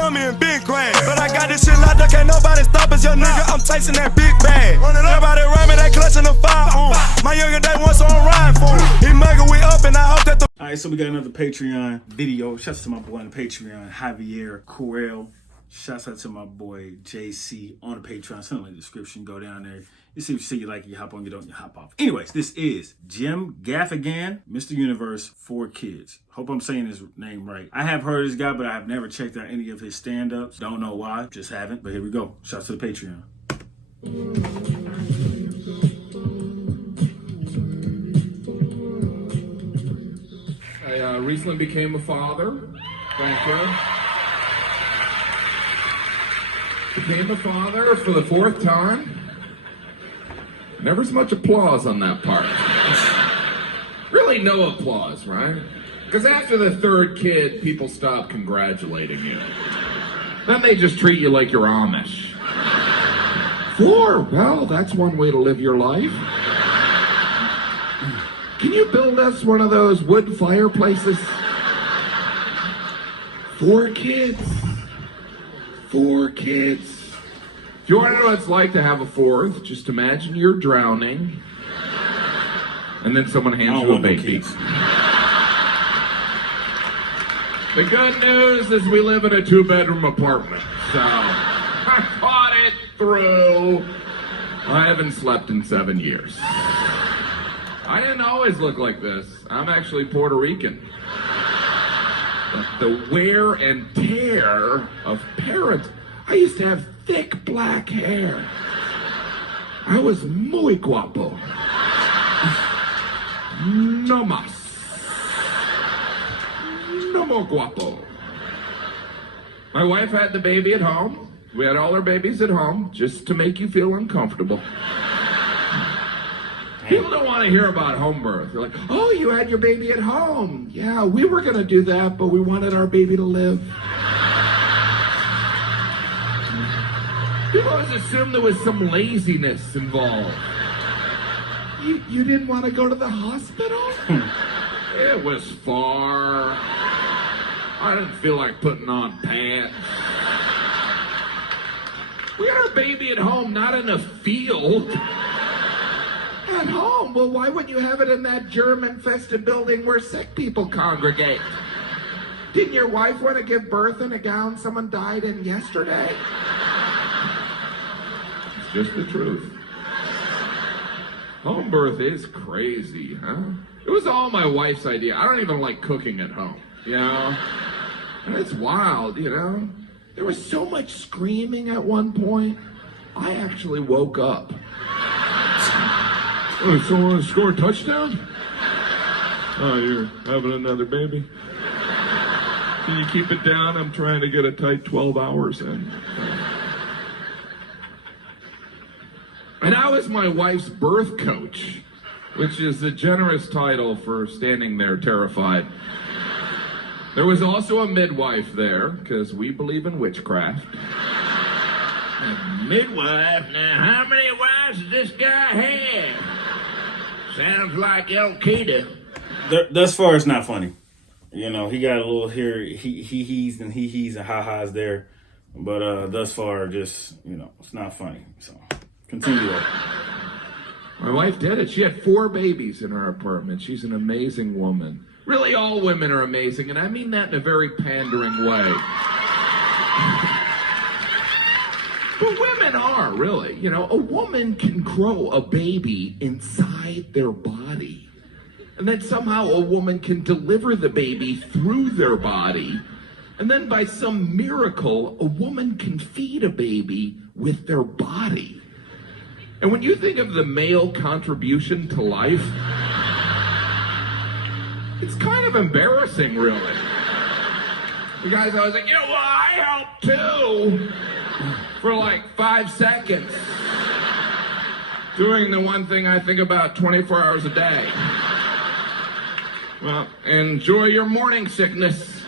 dummy and big grand. But I got this shit locked up, can't nobody stop us, young nigga. I'm chasing that big bag. Everybody around me, they clutching the fire. My younger day once on ride for him. He mugger, we up, and I hope that the. Alright, so we got another Patreon video. Shouts to my boy on the Patreon, Javier Correll. Shouts out to my boy JC on the Patreon. Send in the description. Go down there. You see what you see, you like, you hop on, you don't, you hop off. Anyways, this is Jim Gaffigan, Mr. Universe, 4 kids. Hope I'm saying his name right. I have heard of this guy, but I have never checked out any of his stand-ups. Don't know why, just haven't. But here we go. Shouts to the Patreon. I recently became a father. Thank you. Became a father for the 4th time. Never so much applause on that part. Really no applause, right? Because after the 3rd kid, people stop congratulating you. Then they just treat you like you're Amish. 4? Well, that's one way to live your life. Can you build us one of those wood fireplaces? 4 kids. 4 kids. If you want to know what it's like to have a 4th, just imagine you're drowning, and then someone hands you a baby. The good news is we live in a 2-bedroom apartment, so I thought it through. I haven't slept in 7 years. I didn't always look like this. I'm actually Puerto Rican. But the wear and tear of parents. I used to have thick black hair. I was muy guapo. No más. No more guapo. My wife had the baby at home. We had all our babies at home, just to make you feel uncomfortable. People don't want to hear about home birth. They're like, oh, you had your baby at home. Yeah, we were going to do that, but we wanted our baby to live. People always assume there was some laziness involved. You didn't want to go to the hospital? It was far. I didn't feel like putting on pants. We had our baby at home, not in a field. At home? Well, why wouldn't you have it in that germ-infested building where sick people congregate? Didn't your wife want to give birth in a gown someone died in yesterday? It's just the truth. Home birth is crazy, huh? It was all my wife's idea. I don't even like cooking at home, you know? And it's wild, you know? There was so much screaming at one point, I actually woke up. Oh, someone want to score a touchdown? Oh, you're having another baby? Can you keep it down? I'm trying to get a tight 12 hours in. And I was my wife's birth coach, which is a generous title for standing there terrified. There was also a midwife there, because we believe in witchcraft. A midwife? Now, how many wives does this guy have? Sounds like Al-Qaeda. Thus far, it's not funny. You know, he got a little here, he-he's and he-he's and ha-has there. But thus far, just, you know, it's not funny. So, continue on. My wife did it. She had 4 babies in her apartment. She's an amazing woman. Really, all women are amazing, and I mean that in a very pandering way. But women are, really. You know, a woman can grow a baby inside their body. And then somehow a woman can deliver the baby through their body. And then by some miracle, a woman can feed a baby with their body. And when you think of the male contribution to life, it's kind of embarrassing, really. The guy's always like, you know, well, I helped too. For like 5 seconds. Doing the one thing I think about 24 hours a day. Well, enjoy your morning sickness.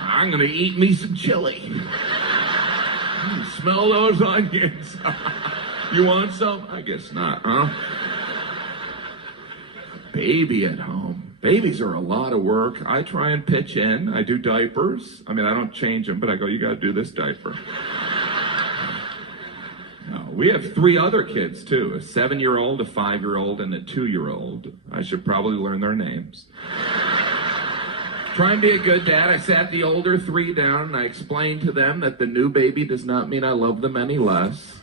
I'm gonna eat me some chili. Smell those onions. You want some? I guess not, huh? Baby at home. Babies are a lot of work. I try and pitch in. I do diapers. I mean, I don't change them, but I go, you got to do this diaper. No, we have 3 other kids, too. A 7-year-old, a 5-year-old, and a 2-year-old. I should probably learn their names. Try and be a good dad. I sat the older 3 down, and I explained to them that the new baby does not mean I love them any less,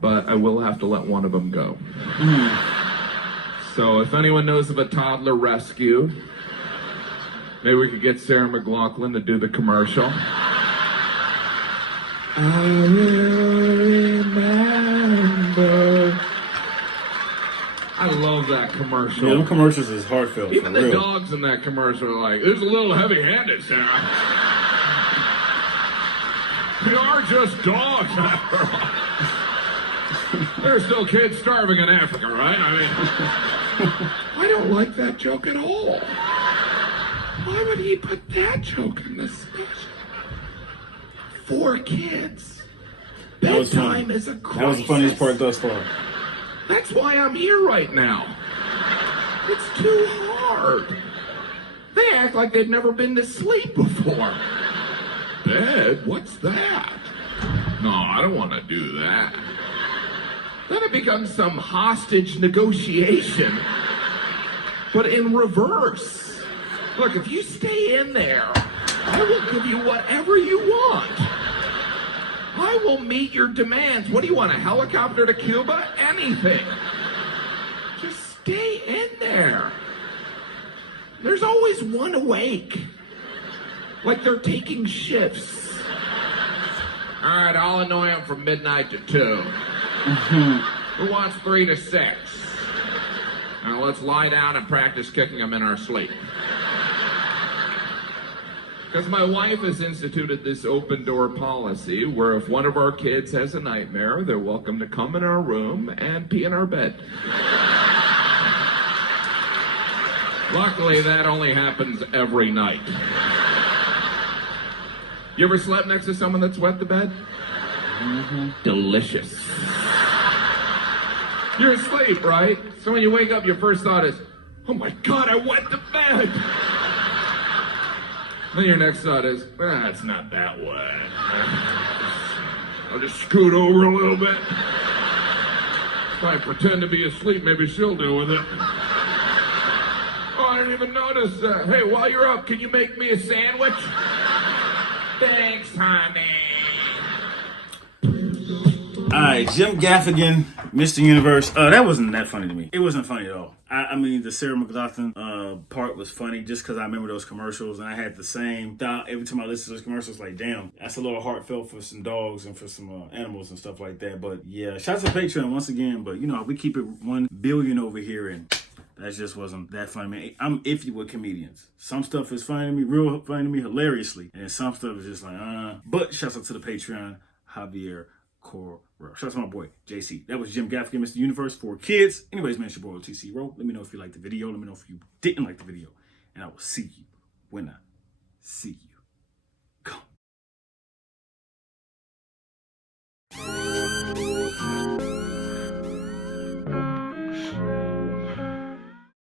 but I will have to let one of them go. So if anyone knows of a toddler rescue, maybe we could get Sarah McLachlan to do the commercial. I will remember. I love that commercial. Yeah, them commercials is heartfelt. Even the real. dogs in that commercial are like, it's a little heavy-handed, Sarah. We are just dogs after all. There's still kids starving in Africa, right? I mean, I don't like that joke at all. Why would he put that joke in this special? 4 kids. Bedtime is a crisis. That was the funniest part thus far. That's why I'm here right now. It's too hard. They act like they've never been to sleep before. Bed? What's that? No, I don't want to do that. Then it becomes some hostage negotiation, but in reverse. Look, if you stay in there, I will give you whatever you want. I will meet your demands. What do you want, a helicopter to Cuba? Anything. Just stay in there. There's always one awake. Like they're taking shifts. All right, I'll annoy them from midnight to 2. Who wants 3 to 6? Now let's lie down and practice kicking them in our sleep. Because my wife has instituted this open door policy where if one of our kids has a nightmare, they're welcome to come in our room and pee in our bed. Luckily, that only happens every night. You ever slept next to someone that's wet the bed? Delicious. You're asleep, right? So when you wake up, your first thought is, oh my God, I wet the bed. Then your next thought is, it's not that wet. I'll just scoot over a little bit. If I pretend to be asleep, maybe she'll deal with it. Oh, I didn't even notice that. Hey, while you're up, can you make me a sandwich? Thanks, honey. Alright, Jim Gaffigan, Mr. Universe. That wasn't that funny to me. It wasn't funny at all. I mean, the Sarah McLachlan part was funny just because I remember those commercials and I had the same thought every time I listened to those commercials. Like, damn, that's a little heartfelt for some dogs and for some animals and stuff like that. But yeah, shouts to Patreon once again. But you know, we keep it 1 billion over here and that just wasn't that funny, man. I'm iffy with comedians. Some stuff is funny to me, real funny to me, hilariously. And some stuff is just like, But shouts out to the Patreon, Javier Corral. Shout out to my boy, JC. That was Jim Gaffigan, Mr. Universe for kids. Anyways, man, it's your boy, TC Rowe. Let me know if you liked the video. Let me know if you didn't like the video. And I will see you when I see you.